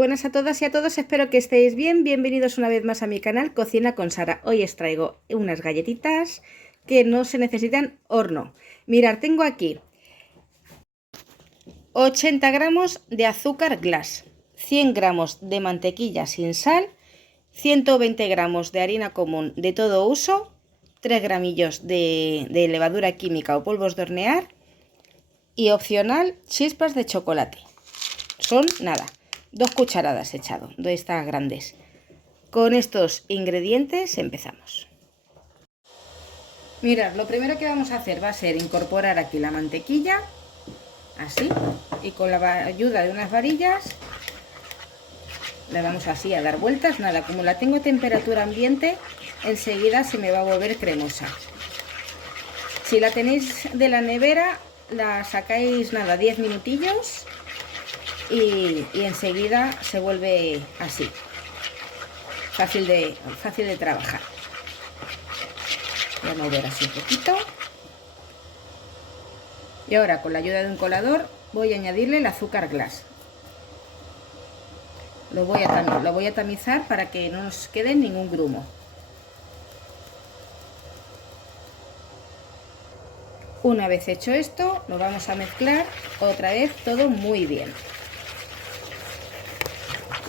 buenas a todas y a todos, espero que estéis bien. Bienvenidos una vez más a mi canal Cocina con Sara. Hoy os traigo unas galletitas que no se necesitan horno. Mirad, tengo aquí 80 gramos de azúcar glass, 100 gramos de mantequilla sin sal, 120 gramos de harina común de todo uso, 3 gramillos de levadura química o polvos de hornear y opcional chispas de chocolate. Son nada, 2 cucharadas he echado, de estas grandes. Con estos ingredientes empezamos. Mirad, lo primero que vamos a hacer va a ser incorporar aquí la mantequilla, así, y con la ayuda de unas varillas le vamos así a dar vueltas. Nada, como la tengo a temperatura ambiente, enseguida se me va a volver cremosa. Si la tenéis de la nevera, la sacáis nada, 10 minutillos y enseguida se vuelve así, fácil de trabajar. Voy a mover así un poquito y ahora con la ayuda de un colador voy a añadirle el azúcar glass. Lo voy a tamizar para que no nos quede ningún grumo. Una vez hecho esto, lo vamos a mezclar otra vez todo muy bien.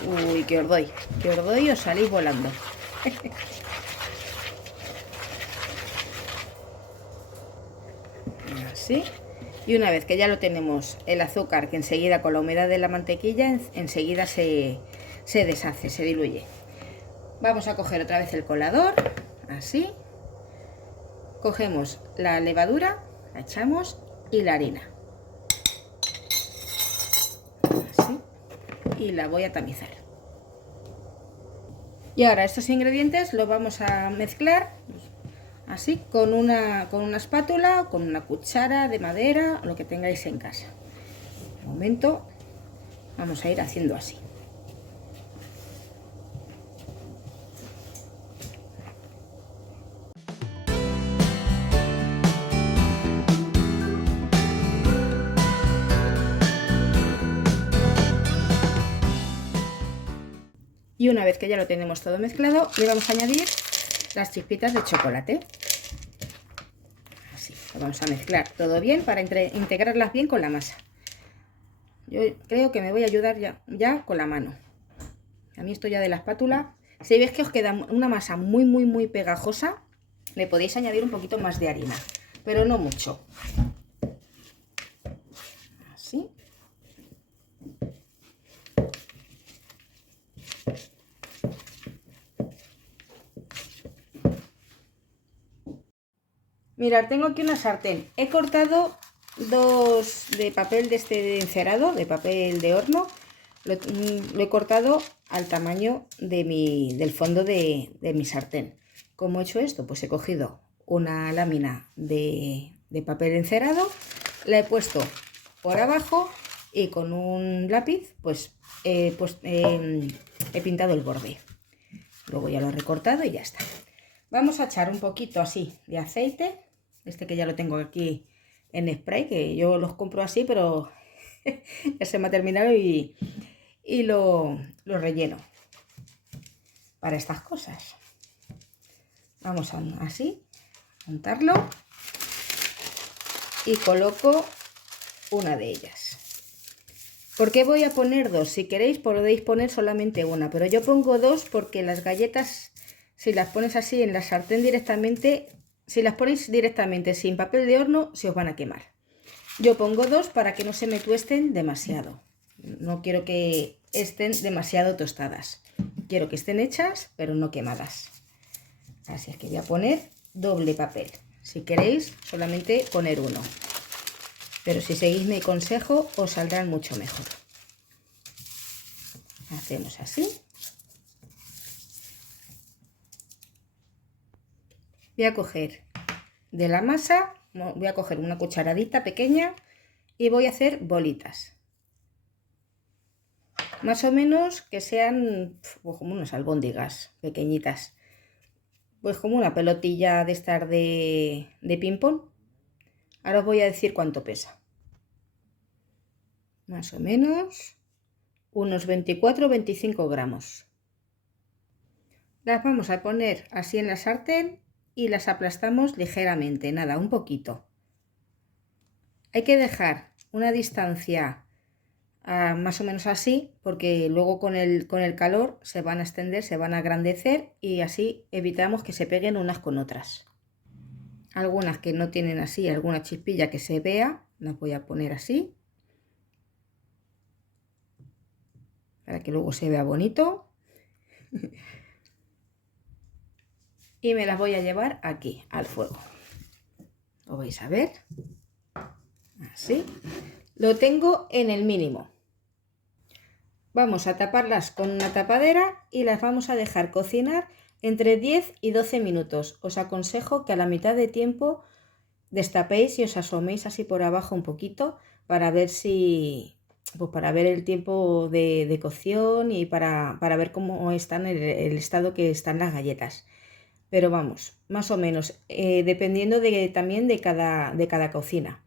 Uy, que os doy, os salís volando. Así. Y una vez que ya lo tenemos, el azúcar, que enseguida con la humedad de la mantequilla, enseguida se deshace, se diluye. Vamos a coger otra vez el colador, así. Cogemos la levadura, la echamos y la harina. Así. Y la voy a tamizar. Y ahora estos ingredientes los vamos a mezclar así con una espátula o con una cuchara de madera, lo que tengáis en casa. De momento vamos a ir haciendo así. Y una vez que ya lo tenemos todo mezclado, le vamos a añadir las chispitas de chocolate. Así, lo vamos a mezclar todo bien para integrarlas bien con la masa. Yo creo que me voy a ayudar ya con la mano. A mí esto ya de la espátula, si veis que os queda una masa muy pegajosa, le podéis añadir un poquito más de harina, pero no mucho. Así. Mirad, tengo aquí una sartén. He cortado dos de papel de encerado, de papel de horno. Lo he cortado al tamaño del fondo de mi sartén. ¿Cómo he hecho esto? Pues he cogido una lámina de papel encerado, la he puesto por abajo y con un lápiz he pintado el borde. Luego ya lo he recortado y ya está. Vamos a echar un poquito así de aceite, que ya lo tengo aquí en spray, que yo los compro así, pero ya se me ha terminado y lo relleno para estas cosas. Vamos a así montarlo y coloco una de ellas. ¿Por qué voy a poner dos? Si queréis podéis poner solamente una, pero yo pongo dos porque las galletas, si las pones así en la sartén directamente, si las ponéis directamente sin papel de horno, se os van a quemar. Yo pongo dos para que no se me tuesten demasiado. No quiero que estén demasiado tostadas. Quiero que estén hechas, pero no quemadas. Así es que voy a poner doble papel. Si queréis, solamente poner uno. Pero si seguís mi consejo, os saldrán mucho mejor. Hacemos así. Voy a coger de la masa, voy a coger una cucharadita pequeña y voy a hacer bolitas. Más o menos que sean como unas albóndigas pequeñitas. Pues como una pelotilla de estar de ping pong. Ahora os voy a decir cuánto pesa. Más o menos unos 24 o 25 gramos. Las vamos a poner así en la sartén y las aplastamos ligeramente, nada, un poquito. Hay que dejar una distancia más o menos así, porque luego con el calor se van a extender, se van a agrandecer y así evitamos que se peguen unas con otras. Algunas que no tienen así, alguna chispilla que se vea, las voy a poner así, para que luego se vea bonito. Y me las voy a llevar aquí al fuego. Lo vais a ver. Así. Lo tengo en el mínimo. Vamos a taparlas con una tapadera y las vamos a dejar cocinar entre 10 y 12 minutos. Os aconsejo que a la mitad de tiempo destapéis y os asoméis así por abajo un poquito para ver si, pues para ver el tiempo de cocción y para ver cómo están el estado que están las galletas. Pero vamos, más o menos, dependiendo también de cada cocina.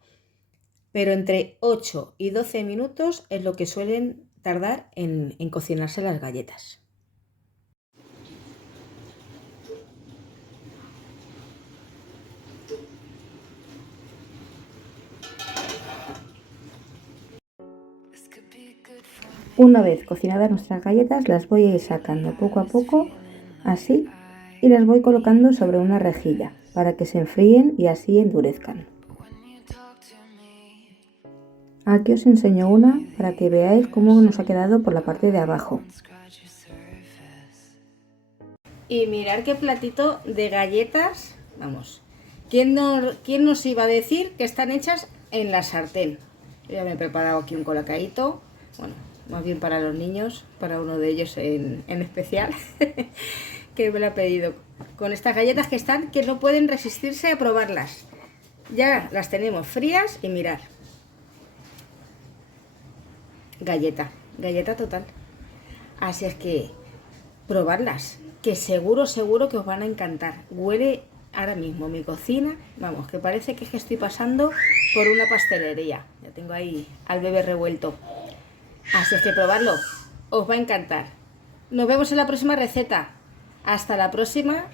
Pero entre 8 y 12 minutos es lo que suelen tardar en cocinarse las galletas. Una vez cocinadas nuestras galletas, las voy a ir sacando poco a poco, así, y las voy colocando sobre una rejilla para que se enfríen y así endurezcan. Aquí os enseño una para que veáis cómo nos ha quedado por la parte de abajo. Y mirad qué platito de galletas, vamos, ¿quién nos iba a decir que están hechas en la sartén? Yo ya me he preparado aquí un colacadito, bueno, más bien para los niños, para uno de ellos en especial, que me lo ha pedido, con estas galletas que no pueden resistirse a probarlas. Ya las tenemos frías y mirad. Galleta total. Así es que probarlas, que seguro que os van a encantar. Huele ahora mismo mi cocina, vamos, que parece que es que estoy pasando por una pastelería. Ya tengo ahí al bebé revuelto. Así es que probarlo, os va a encantar. Nos vemos en la próxima receta. Hasta la próxima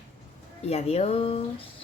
y adiós.